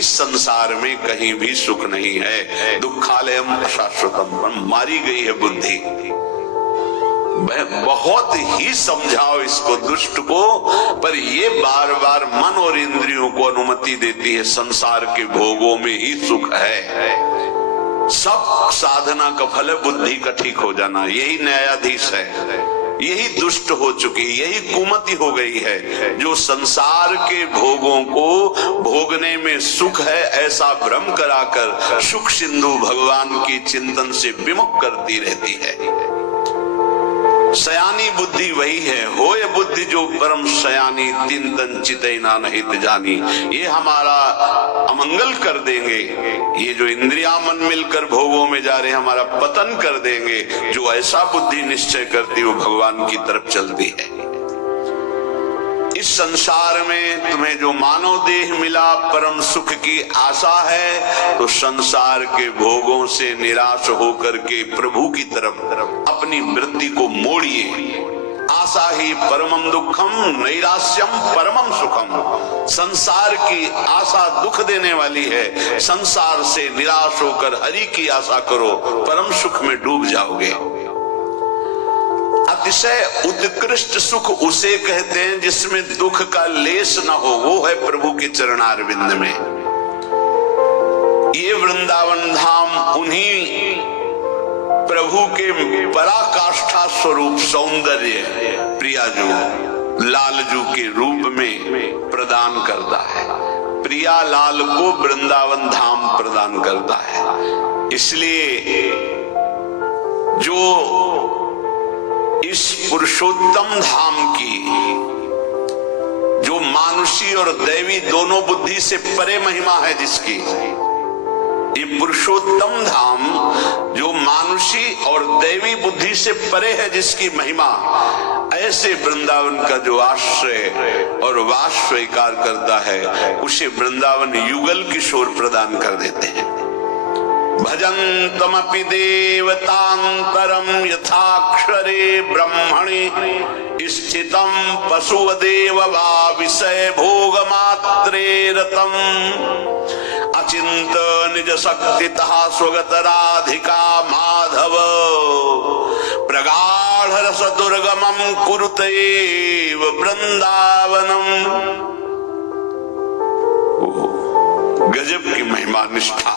इस संसार में कहीं भी सुख नहीं है। दुखालयम अशाश्वतम, मारी गई है बुद्धि। बहुत ही समझाओ इसको, दुष्ट को, पर ये बार बार मन और इंद्रियों को अनुमति देती है संसार के भोगों में ही सुख है। सब साधना का फल है बुद्धि का ठीक हो जाना। यही न्यायाधीश है, यही दुष्ट हो चुकी, यही कुमति हो गई है, जो संसार के भोगों को भोगने में सुख है ऐसा भ्रम कराकर सुख सिंधु भगवान की चिंतन से विमुख करती रहती है। सयानी बुद्धि वही है, होय बुद्धि जो परम सयानी, तीन तन चितैना नहीं जानी। ये हमारा अमंगल कर देंगे, ये जो इंद्रिया मन मिलकर भोगों में जा रहे हैं हमारा पतन कर देंगे। जो ऐसा बुद्धि निश्चय करती वो भगवान की तरफ चलती है। इस संसार में तुम्हें जो मानव देह मिला, परम सुख की आशा है, तो संसार के भोगों से निराश होकर के प्रभु की तरफ अपनी वृत्ति को मोड़िए। आशा ही परमम दुखम, नैराश्यम परमम सुखम। संसार की आशा दुख देने वाली है। संसार से निराश होकर हरि की आशा करो, परम सुख में डूब जाओगे। अतिशय उत्कृष्ट सुख उसे कहते हैं जिसमें दुख का लेस न हो, वो है प्रभु के चरणारविंद में। ये वृंदावन धाम उन्हीं प्रभु के पराकाष्ठा स्वरूप सौंदर्य प्रियाजू लालजू के रूप में प्रदान करता है। प्रिया लाल को वृंदावन धाम प्रदान करता है। इसलिए जो इस पुरुषोत्तम धाम की, जो मानुषी और दैवी दोनों बुद्धि से परे महिमा है जिसकी, ये पुरुषोत्तम धाम जो मानुषी और दैवी बुद्धि से परे है जिसकी महिमा, ऐसे वृंदावन का जो आश्रय और वास स्वीकार करता है उसे वृंदावन युगल किशोर प्रदान कर देते हैं। भजन्तमपि देवतान्तरं यथाक्षरे ब्रह्मणि स्थितं पशुवदेव वा विषय भोगमात्रे रतम् अचिंत निज शक्तितः स्वगतराधिका माधव प्रगाढ़ रस दुर्गमं कुरुतेव वृंदावनम। गजब की महिमा निष्ठा।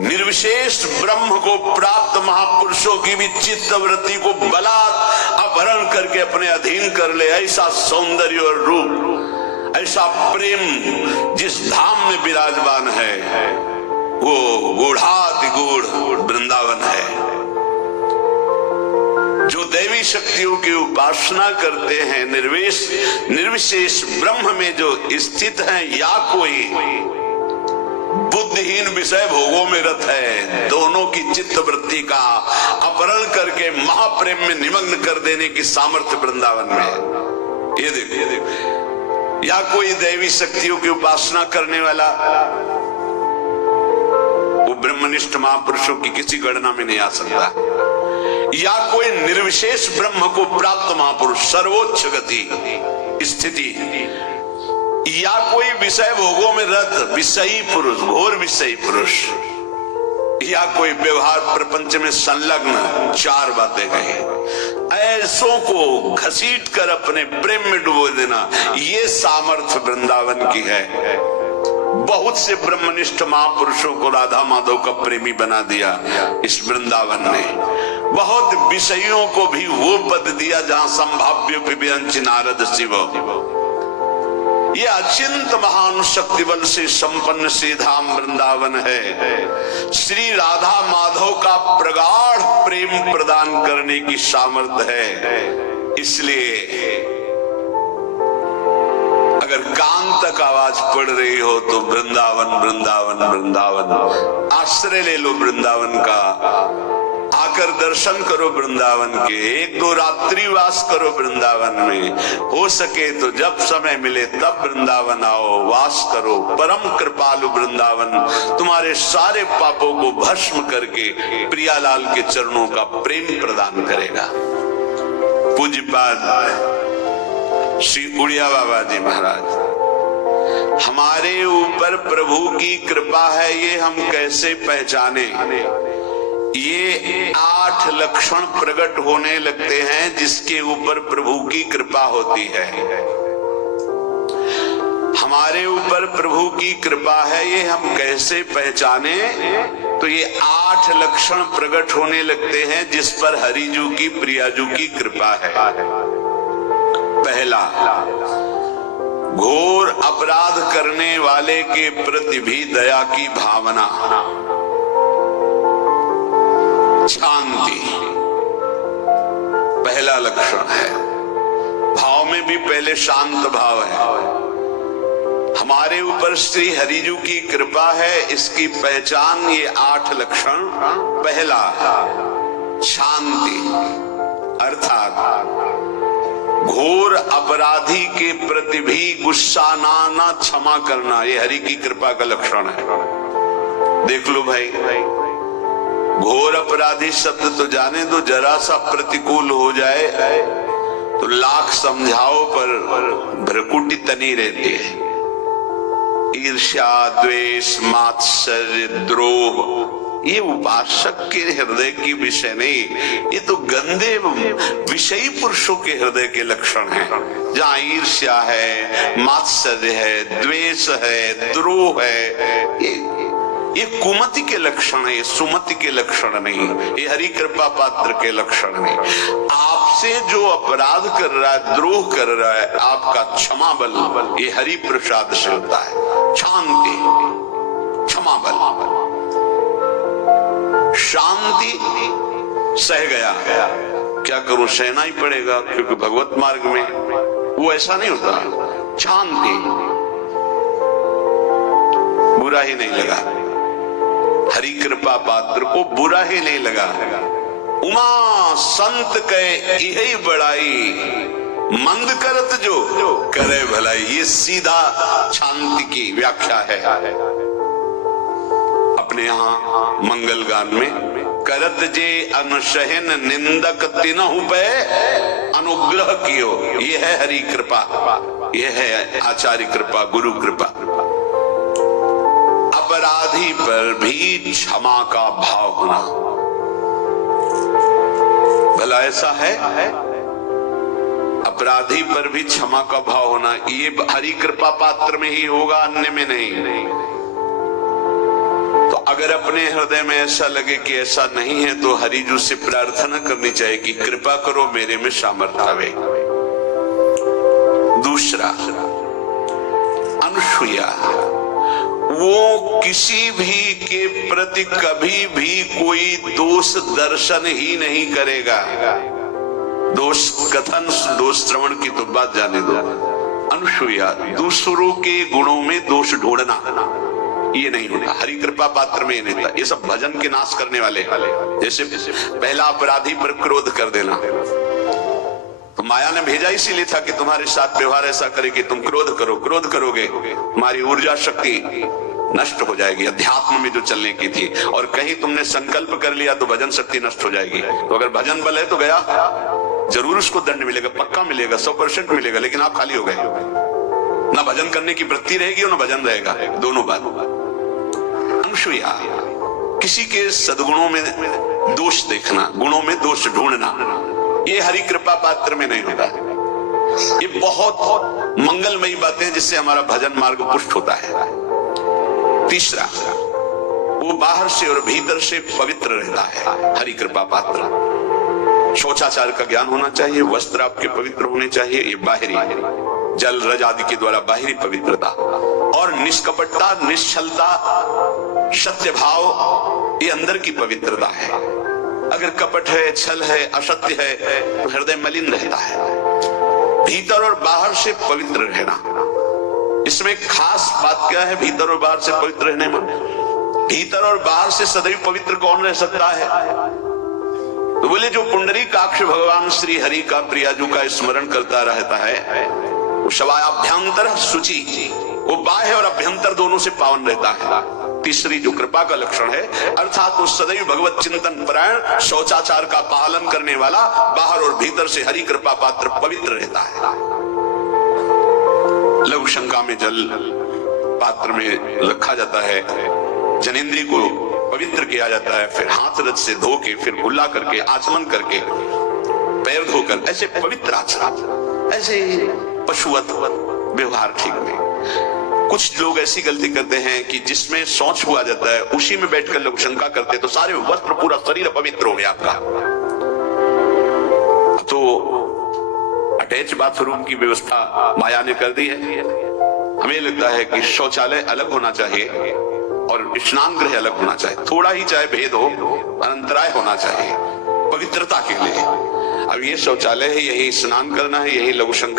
निर्विशेष ब्रह्म को प्राप्त महापुरुषों की भी चित्त वृत्ति को बलात् अपहरण करके अपने अधीन कर ले, ऐसा सौंदर्य और रूप, ऐसा प्रेम जिस धाम में विराजमान है वो गूढ़ातिगूढ़ वृंदावन है। जो दैवी शक्तियों की उपासना करते हैं, निर्विशेष ब्रह्म में जो स्थित हैं, या कोई बुद्धिहीन विषय भोगों में रत है, दोनों की चित्त वृत्ति का अपहरण करके महाप्रेम में निमग्न कर देने की सामर्थ्य वृंदावन में है। ये देखो, या कोई दैवी शक्तियों की उपासना करने वाला, वो ब्रह्मनिष्ठ महापुरुषों की किसी गणना में नहीं आ सकता। या कोई निर्विशेष ब्रह्म को प्राप्त महापुरुष, सर्वोच्च गति स्थिति, या कोई विषय भोगों में रत विषयी पुरुष, घोर विषयी पुरुष, या कोई व्यवहार प्रपंच में संलग्न, चार बातें कही, ऐसों को घसीट कर अपने प्रेम में डुबो देना, ये सामर्थ्य वृंदावन की है। बहुत से ब्रह्मनिष्ठ महापुरुषों को राधा माधव का प्रेमी बना दिया इस वृंदावन ने। बहुत विषयों को भी वो पद दिया जहां संभाव्य पिबंच नारद शिव। ये अचिंत महान शक्ति बल से संपन्न से धाम वृंदावन है। श्री राधा माधव का प्रगाढ़ प्रेम प्रदान करने की सामर्थ्य है। इसलिए अगर कान तक आवाज पड़ रही हो तो वृंदावन वृंदावन वृंदावन, आश्रय ले लो वृंदावन का, आकर दर्शन करो वृंदावन के, एक दो रात्रि वास करो वृंदावन में, हो सके तो जब समय मिले तब वृंदावन आओ, वास करो। परम कृपालु वृंदावन तुम्हारे सारे पापों को भस्म करके प्रियालाल के चरणों का प्रेम प्रदान करेगा। पूज्यपाद श्री उड़िया बाबा जी महाराज, हमारे ऊपर प्रभु की कृपा है ये हम कैसे पहचाने? ये 8 लक्षण प्रकट होने लगते हैं जिसके ऊपर प्रभु की कृपा होती है। हमारे ऊपर प्रभु की कृपा है ये हम कैसे पहचाने? तो ये 8 लक्षण प्रकट होने लगते हैं जिस पर हरिजू की प्रियाजू की कृपा है। पहला, घोर अपराध करने वाले के प्रति भी दया की भावना, शांति पहला लक्षण है। भाव में भी पहले शांत भाव है। हमारे ऊपर श्री हरिजू की कृपा है, इसकी पहचान ये 8 लक्षण। पहला, शांति, अर्थात घोर अपराधी के प्रति भी गुस्सा ना क्षमा करना, ये हरि की कृपा का लक्षण है। देख लो भाई, घोर अपराधी शब्द तो जाने दो, जरा सा प्रतिकूल हो जाए तो लाख समझाओ पर भ्रकुटी तनी रहती है। ईर्ष्या, द्वेष, मात्सर्य, द्रोह, ये उपासक के हृदय की विषय नहीं, ये तो गंदे विषयी पुरुषों के हृदय के लक्षण हैं। जहाँ ईर्ष्या है, मात्सर्य है, द्वेष है, द्रोह है, ये कुमति के लक्षण है, ये सुमति के लक्षण नहीं, ये हरि कृपा पात्र के लक्षण नहीं। आपसे जो अपराध कर रहा है, द्रोह कर रहा है, आपका क्षमा बल ये हरि प्रसाद से होता है। शांति, क्षमा बल, शांति, सह गया, क्या करूं, सहना ही पड़ेगा क्योंकि भगवत मार्ग में वो ऐसा नहीं होता। शांति, बुरा ही नहीं लगा, हरि कृपा पात्र को बुरा ही नहीं लगा। उमा संत कहे यही बड़ाई, मंद करत जो करे भलाई, ये सीधा शांति की व्याख्या है। अपने यहाँ मंगल गान में करत जे अनुशहन निंदक तिनहु पे अनुग्रह कियो, ये है हरि कृपा, ये है आचार्य कृपा, गुरु कृपा। अपराधी पर भी क्षमा का भाव होना, भला ऐसा है? अपराधी पर भी क्षमा का भाव होना, ये हरि कृपा पात्र में ही होगा, अन्य में नहीं। तो अगर अपने हृदय में ऐसा लगे कि ऐसा नहीं है तो हरिजू से प्रार्थना करनी चाहिए कि कृपा करो मेरे में सामर्थ्य आवे। दूसरा, अनुसूया, वो किसी भी के प्रति कभी भी कोई दोष दर्शन ही नहीं करेगा। दोष कथन, दोष श्रवण की तो बात जाने दो। अनुसूया, दूसरों के गुणों में दोष ढूंढना ये नहीं होता, हरि कृपा पात्र में ये नहीं होता। ये सब भजन के नाश करने वाले, जैसे पहला अपराधी पर क्रोध कर देना, तो माया ने भेजा इसीलिए था कि तुम्हारे साथ व्यवहार ऐसा करे कि तुम क्रोध करो, क्रोध करोगे तुम्हारी ऊर्जा शक्ति नष्ट हो जाएगी, अध्यात्म में जो चलने की थी। और कहीं तुमने संकल्प कर लिया तो भजन शक्ति नष्ट हो जाएगी। तो अगर भजन बल है तो गया, जरूर उसको दंड मिलेगा, पक्का मिलेगा, 100% मिलेगा, लेकिन आप खाली हो गए। ना भजन करने की वृत्ति रहेगी और ना भजन रहेगा, दोनों बात। अनुसूया, किसी के सद्गुणों में दोष देखना, गुणों में दोष ढूंढना, ये हरि कृपा पात्र में नहीं होता। ये बहुत मंगलमयी बातें हैं जिससे हमारा भजन मार्ग पुष्ट होता है। तीसरा, वो बाहर से और भीतर से पवित्र रहता है, हरि कृपा पात्र। शौचाचार का ज्ञान होना चाहिए, वस्त्र आपके पवित्र होने चाहिए, ये बाहरी, जल रज आदि के द्वारा बाहरी पवित्रता। और निष्कपटता, निश्चलता, सत्य भाव, ये अंदर की पवित्रता है। अगर कपट है, छल है, असत्य है तो हृदय मलिन रहता है। भीतर और बाहर से पवित्र रहना, इसमें खास बात क्या है? भीतर और बाहर से पवित्र रहने में, भीतर और बाहर से सदैव पवित्र कौन रह सकता है? तो बोले जो पुंडरीकाक्ष भगवान श्री हरि का, प्रियाजू का स्मरण करता रहता है, वो शवाभ्यंतर शुचि, वो बाह्य और अभ्यंतर दोनों से पावन रहता है। तीसरी जो कृपा का लक्षण है, अर्थात वो सदैव भगवत चिंतन परायण, शौचाचार का पालन करने वाला, बाहर और भीतर से हरि कृपा पात्र पवित्र रहता है। लघु शंका में जल पात्र में रखा जाता है, जनेंद्रिय को पवित्र किया जाता है, फिर हाथ रथ से धो के, फिर कुल्ला करके, आचमन करके, पैर धोकर, ऐसे पवित्र आचरण, ऐसे पशुवत व्यवहार ठीक नहीं। कुछ लोग ऐसी गलती करते हैं कि जिसमें शौच हुआ जाता है उसी में बैठकर लघु शंका करते, तो सारे वस्त्र, पूरा शरीर पवित्र हो गया आपका। तो अटैच बाथरूम की व्यवस्था माया ने कर दी है। हमें लगता है कि शौचालय अलग होना चाहिए और स्नान गृह अलग होना चाहिए, थोड़ा ही चाहे भेद हो, अंतराय होना चाहिए पवित्रता के लिए। अब ये शौचालय है, यही स्नान करना है, यही लघु शंका